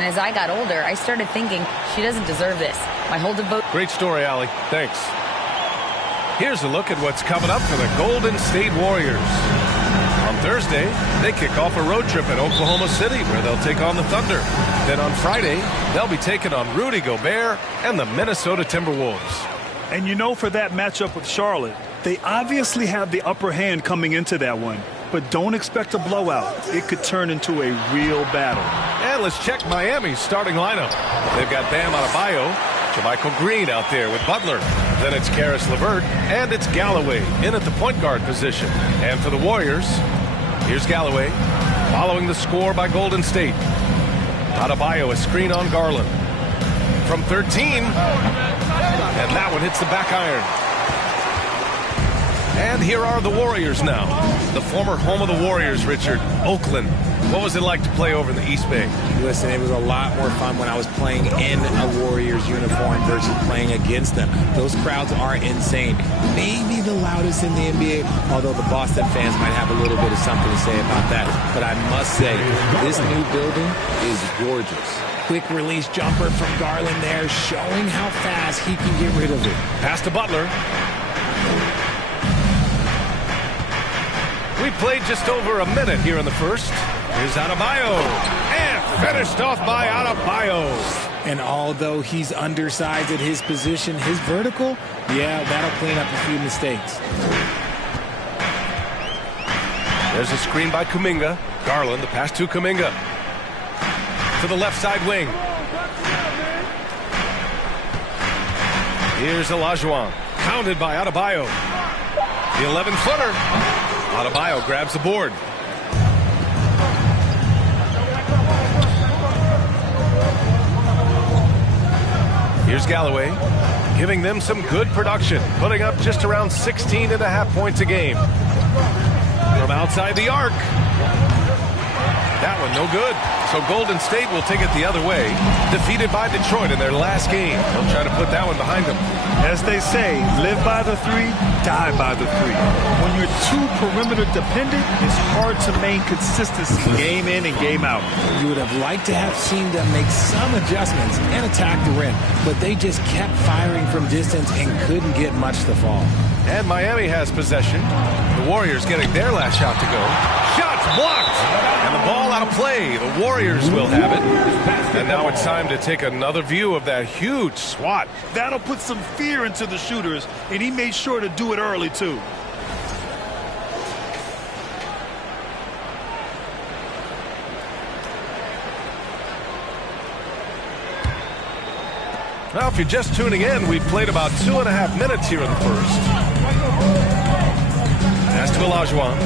And as I got older, I started thinking she doesn't deserve this. My whole devotion. Great story, Allie. Thanks. Here's a look at what's coming up for the Golden State Warriors. On Thursday, they kick off a road trip in Oklahoma City where they'll take on the Thunder. Then on Friday, they'll be taking on Rudy Gobert and the Minnesota Timberwolves. And you know, for that matchup with Charlotte, they obviously have the upper hand coming into that one. But don't expect a blowout. It could turn into a real battle. And let's check Miami's starting lineup. They've got Bam Adebayo, JaMychal Green out there with Butler. Then it's Karis LeVert, and it's Galloway in at the point guard position. And for the Warriors, here's Galloway, following the score by Golden State. Adebayo, a screen on Garland. From 13, and that one hits the back iron. And here are the Warriors now. The former home of the Warriors, Richard, Oakland. What was it like to play over in the East Bay? Listen, it was a lot more fun when I was playing in a Warriors uniform versus playing against them. Those crowds are insane. Maybe the loudest in the NBA, although the Boston fans might have a little bit of something to say about that. But I must say, this new building is gorgeous. Quick release jumper from Garland there, showing how fast he can get rid of it. Pass to Butler. We played just over a minute here in the first. Here's Adebayo. And finished off by Adebayo. And although he's undersized at his position, his vertical, yeah, that'll clean up a few mistakes. There's a screen by Kuminga. Garland, the pass to Kuminga. To the left side wing. Here's Olajuwon. Pounded by Adebayo. The 11-footer. Adebayo grabs the board. Here's Galloway, giving them some good production, putting up just around 16.5 points a game. From outside the arc. That one no good. So Golden State will take it the other way. Defeated by Detroit in their last game. They'll try to put that one behind them. As they say, live by the three, die by the three. When you're too perimeter dependent, it's hard to maintain consistency game in and game out. You would have liked to have seen them make some adjustments and attack the rim, but they just kept firing from distance and couldn't get much to fall. And Miami has possession. The Warriors getting their last shot to go. Shots blocked! And the ball out of play. The Warriors will have it. And now it's time to take another view of that huge swat. That'll put some fear into the shooters, and he made sure to do it early, too. Now, if you're just tuning in, we've played about 2.5 minutes here in the first. Pass to Olajuwon.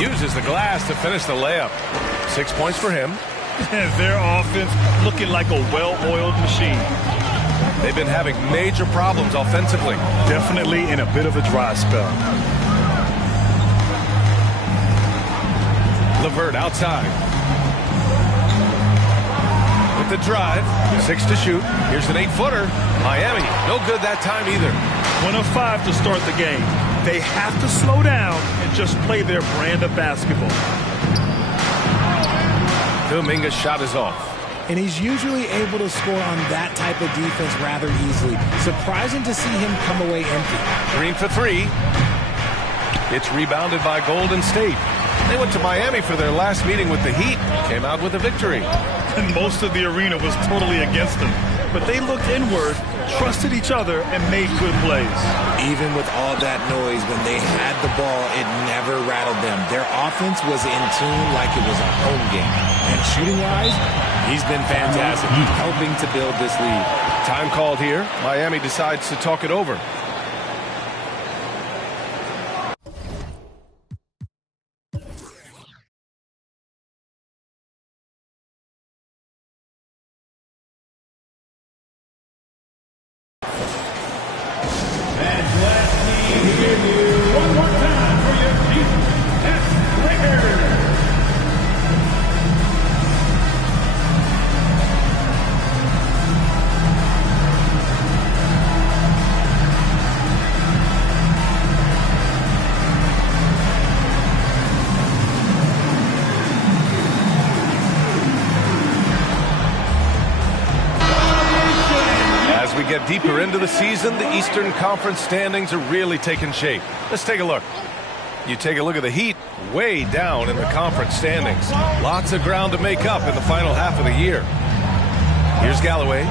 Uses the glass to finish the layup. 6 points for him. And their offense looking like a well-oiled machine. They've been having major problems offensively. Definitely in a bit of a dry spell. LeVert outside. With the drive, 6 to shoot. Here's an 8-footer. Miami, no good that time either. 1 of 5 to start the game. They have to slow down and just play their brand of basketball. Kuminga's shot is off. And he's usually able to score on that type of defense rather easily. Surprising to see him come away empty. Green for 3. It's rebounded by Golden State. They went to Miami for their last meeting with the Heat. Came out with a victory. And most of the arena was totally against them. But they looked inward, trusted each other, and made good plays. Even with all that noise, when they had the ball, it never rattled them. Their offense was in tune like it was a home game. And shooting-wise, he's been fantastic, helping to build this lead. Time called here. Miami decides to talk it over. get deeper into the season, the Eastern Conference standings are really taking shape. Let's take a look. You take a look at the Heat, way down in the conference standings. Lots of ground to make up in the final half of the year. Here's Galloway.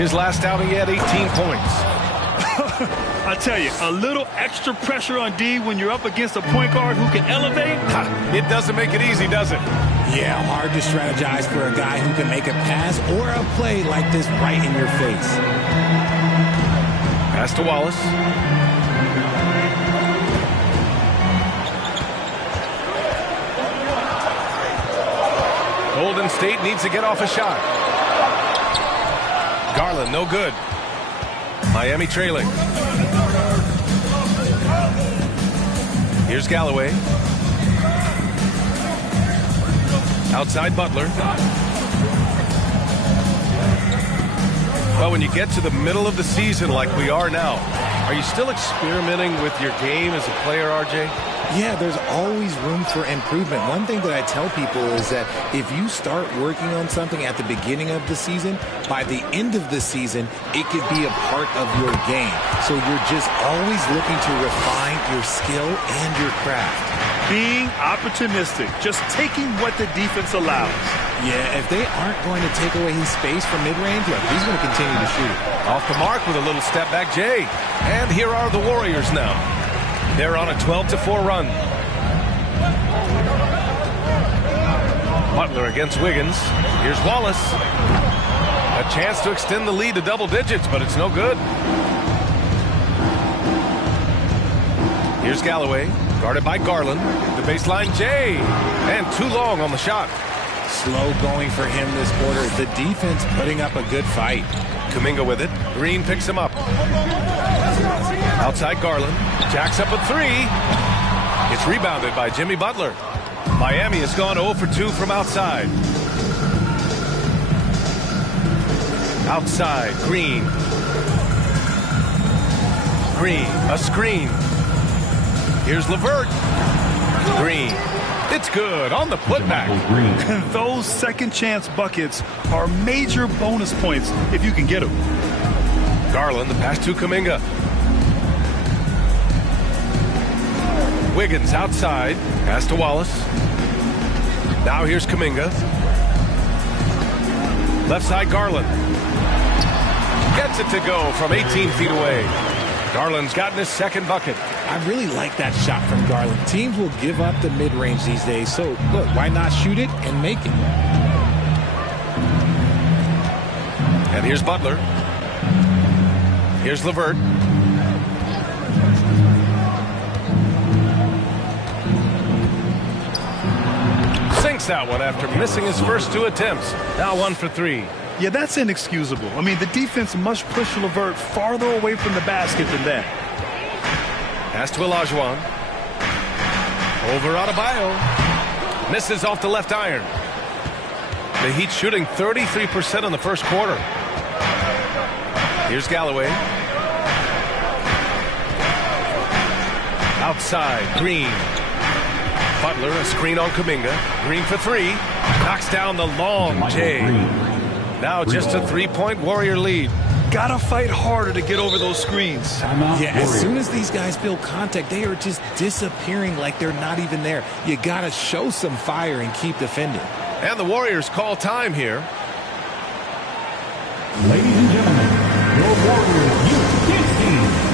His last outing, he had 18 points. I tell you, a little extra pressure on D when you're up against a point guard who can elevate. It doesn't make it easy, does it? Yeah, hard to strategize for a guy who can make a pass or a play like this right in your face. Pass to Wallace. Golden State needs to get off a shot. Garland, no good. Miami trailing. Here's Galloway. Outside Butler. Well, when you get to the middle of the season like we are now, are you still experimenting with your game as a player, RJ? Yeah, there's always room for improvement. One thing that I tell people is that if you start working on something at the beginning of the season, by the end of the season, it could be a part of your game. So you're just always looking to refine your skill and your craft. Being opportunistic, just taking what the defense allows. Yeah, if they aren't going to take away his space from mid-range, look, he's going to continue to shoot it. Off the mark with a little step back, Jay. And here are the Warriors now. They're on a 12-4 run. Butler against Wiggins. Here's Wallace. A chance to extend the lead to double digits, but it's no good. Here's Galloway, guarded by Garland. The baseline, Jay. And too long on the shot. Slow going for him this quarter. The defense putting up a good fight. Kuminga with it. Green picks him up. Outside Garland. Jacks up a three. It's rebounded by Jimmy Butler. Miami has gone 0 for 2 from outside. Outside, Green. Green, a screen. Here's LeVert. Green. It's good on the putback. Those second chance buckets are major bonus points if you can get them. Garland, the pass to Kuminga. Wiggins outside. Pass to Wallace. Now here's Kuminga. Left side, Garland. Gets it to go from 18 feet away. Garland's gotten his second bucket. I really like that shot from Garland. Teams will give up the mid-range these days, so look, why not shoot it and make it? And here's Butler. Here's LeVert. Sinks that one after missing his first 2 attempts. Now 1 for 3. Yeah, that's inexcusable. I mean, the defense must push LeVert farther away from the basket than that. Pass to Olajuwon. Over Adebayo. Misses off the left iron. The Heat shooting 33% in the first quarter. Here's Galloway. Outside, Green. Butler, a screen on Kuminga. Green for 3. Knocks down the long J. Now just a 3-point Warrior lead. Gotta fight harder to get over those screens. Yeah, as soon as these guys feel contact, they are just disappearing like they're not even there. You gotta show some fire and keep defending. And the Warriors call time here. Ladies and gentlemen, your Warriors Youth Kids team.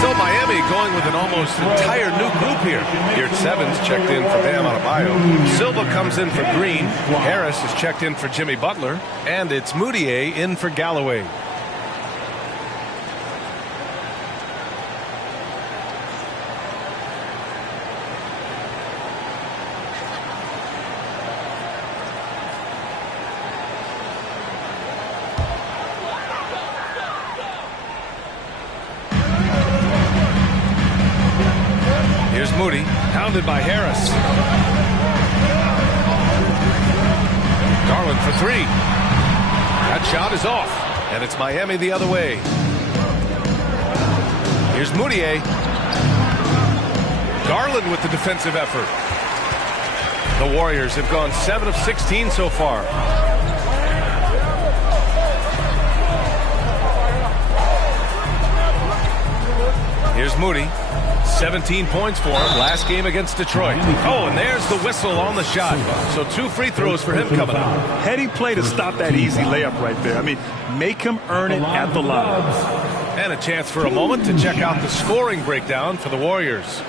So Miami going with an almost entire new group here. Beard Sevens checked in for Bam Adebayo. Silva comes in for Green. Harris is checked in for Jimmy Butler. And it's Moutier in for Galloway. Here's Moody, pounded by Harris. Garland for three. That shot is off, and it's Miami the other way. Here's Moutier. Garland with the defensive effort. The Warriors have gone 7 of 16 so far. Here's Moody. 17 points for him last game against Detroit. Oh, and there's the whistle on the shot. So 2 free throws for him coming up. Heady play to stop that easy layup right there. I mean, make him earn it at the line. And a chance for a moment to check out the scoring breakdown for the Warriors.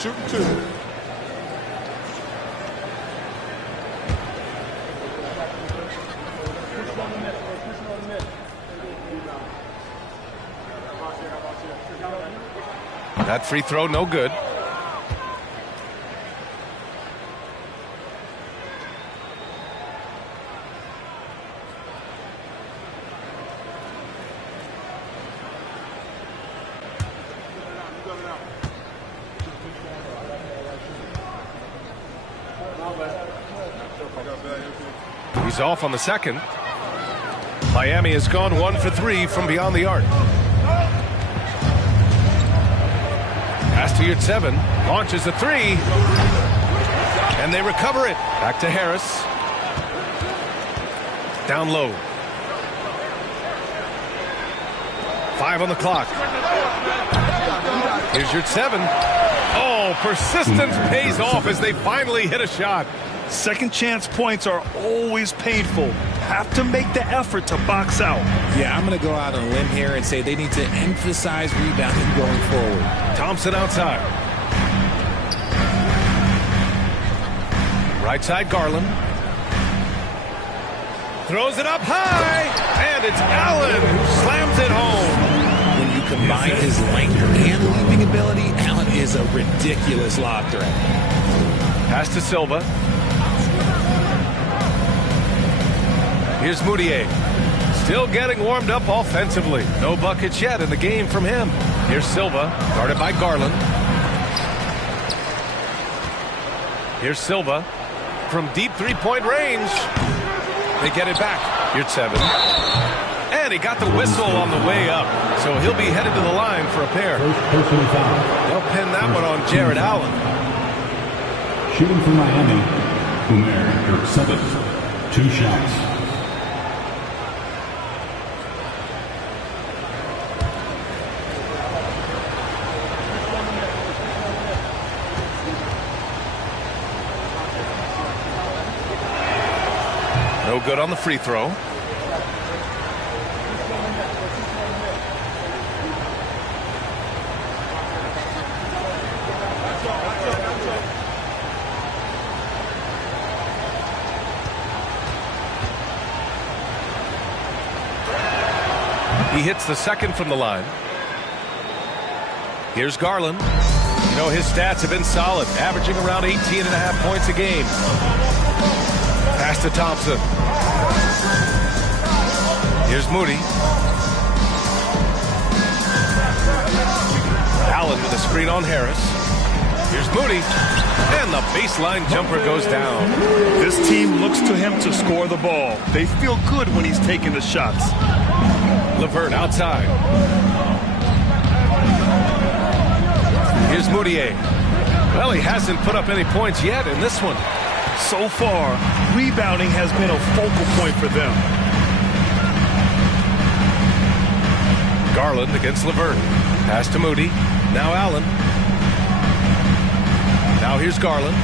Shooting 2. That free throw no good. He's off on the second. Miami has gone 1 for 3 from beyond the arc. Pass to Beard 7, launches a 3, and they recover it. Back to Harris. Down low. 5 on the clock. Here's Beard 7. Oh, persistence pays off as they finally hit a shot. Second chance points are always painful. Have to make the effort to box out. Yeah, I'm going to go out on a limb here and say they need to emphasize rebounding going forward. Thompson outside. Right side, Garland. Throws it up high, and it's Allen who slams it home. When you combine his length and leaping ability, Allen is a ridiculous lob threat. Pass to Silva. Here's Moutier. Still getting warmed up offensively. No buckets yet in the game from him. Here's Silva, guarded by Garland. Here's Silva from deep three-point range. They get it back. Beard 7. And he got the whistle on the way up. So he'll be headed to the line for a pair. They'll pin that one on Jared Allen. Shooting for Miami, Beard 7. 2 shots. No good on the free throw. He hits the second from the line. Here's Garland. You know, his stats have been solid, averaging around 18.5 points a game. Pass to Thompson. Here's Moody. Allen with a screen on Harris. Here's Moody. And the baseline jumper goes down. This team looks to him to score the ball. They feel good when he's taking the shots. LeVert outside. Here's Moutier. Well, he hasn't put up any points yet in this one. So far, rebounding has been a focal point for them. Garland against LeVert. Pass to Moody. Now Allen. Now here's Garland.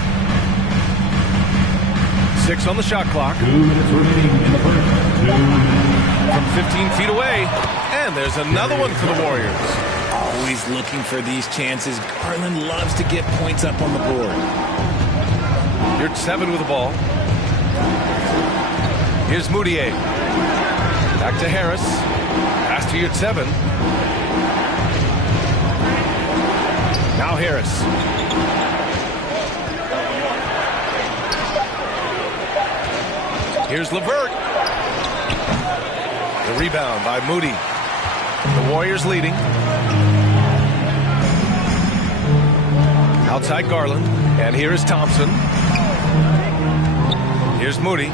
6 on the shot clock. 2 minutes remaining in the first. 2 minutes. From 15 feet away. And there's another one for the Warriors. Always looking for these chances. Garland loves to get points up on the board. You're 7 with the ball. Here's Moutier. Back to Harris. Pass to your 7. Now Harris. Here's LeVert. The rebound by Moody. The Warriors leading. Outside Garland. And here is Thompson. Here's Moody.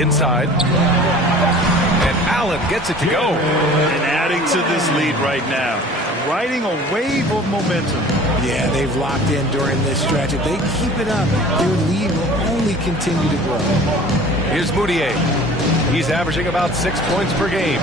Inside. And Allen gets it to go. And adding to this lead right now. Riding a wave of momentum. Yeah, they've locked in during this stretch. If they keep it up, their lead will only continue to grow. Here's Moutier. He's averaging about 6 points per game.